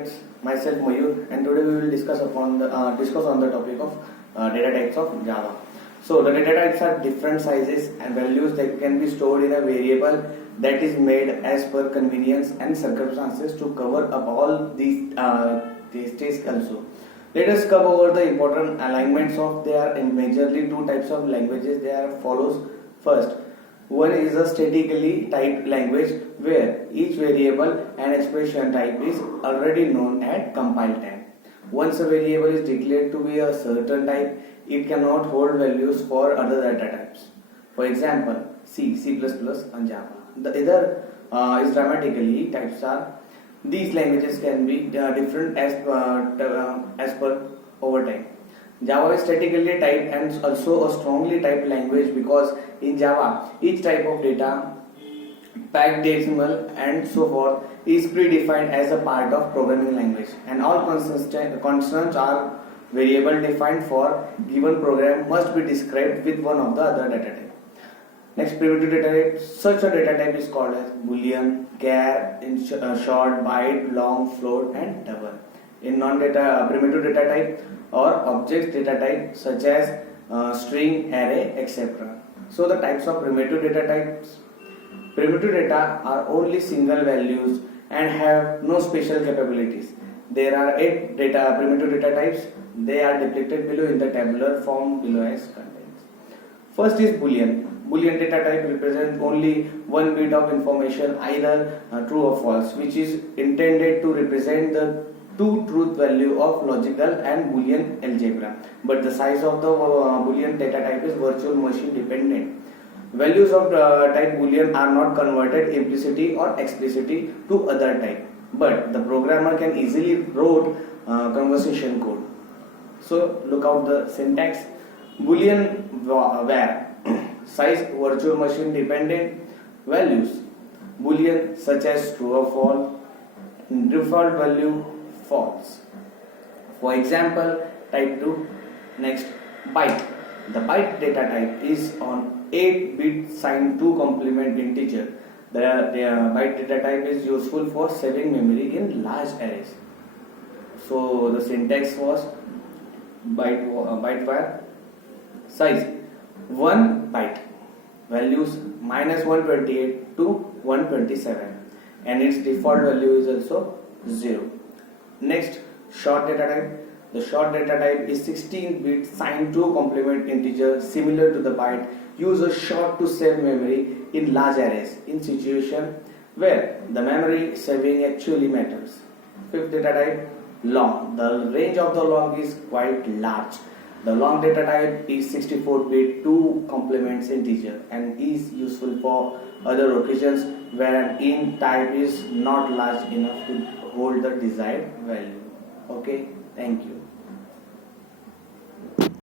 friends, myself Mayur, and today we will discuss on the topic of data types of Java. So the data types are different sizes and values that can be stored in a variable that is made as per convenience and circumstances to cover up all these tasks also. Let us cover over the important alignments of there in majorly two types of languages. They are follows. First, one is a statically typed language where each variable and expression type is already known at compile time. Once a variable is declared to be a certain type, it cannot hold values for other data types. For example, C, C++, and Java. The other is grammatically types are. These languages can be different as per over time. Java is statically typed and also a strongly typed language because in Java each type of data, packed decimal and so forth is predefined as a part of programming language, and all constants are variable defined for given program must be described with one of the other data type. Next, primitive data type. Such a data type is called as boolean, char, in short, byte, long, float, and double. In non-data primitive data type or object data type such as string, array, etc. So the types of primitive data types. Primitive data are only single values and have no special capabilities. There are 8 primitive data types. They are depicted below in the tabular form below as contains. First is boolean. Boolean data type represents only one bit of information, either true or false, which is intended to represent the two truth value of logical and boolean algebra. But the size of the boolean data type is virtual machine dependent. Values of type boolean are not converted implicitly or explicitly to other type, but the programmer can easily write conversation code. So look out the syntax. Boolean var size virtual machine dependent values. Boolean such as true or false, default value false. For example, type 2. Next, byte. The byte data type is on 8-bit signed to complement integer. The byte data type is useful for saving memory in large arrays. So the syntax was byte var size 1 byte, values -128 to 127, and its default value is also 0. Next, short data type. The short data type is 16-bit signed to complement integer similar to the byte. Use a short to save memory in large arrays in situation where the memory saving actually matters. Fifth data type, long. The range of the long is quite large. The long data type is 64-bit to complements integer and is useful for other occasions where an int type is not large enough to hold the desired value. Okay, thank you.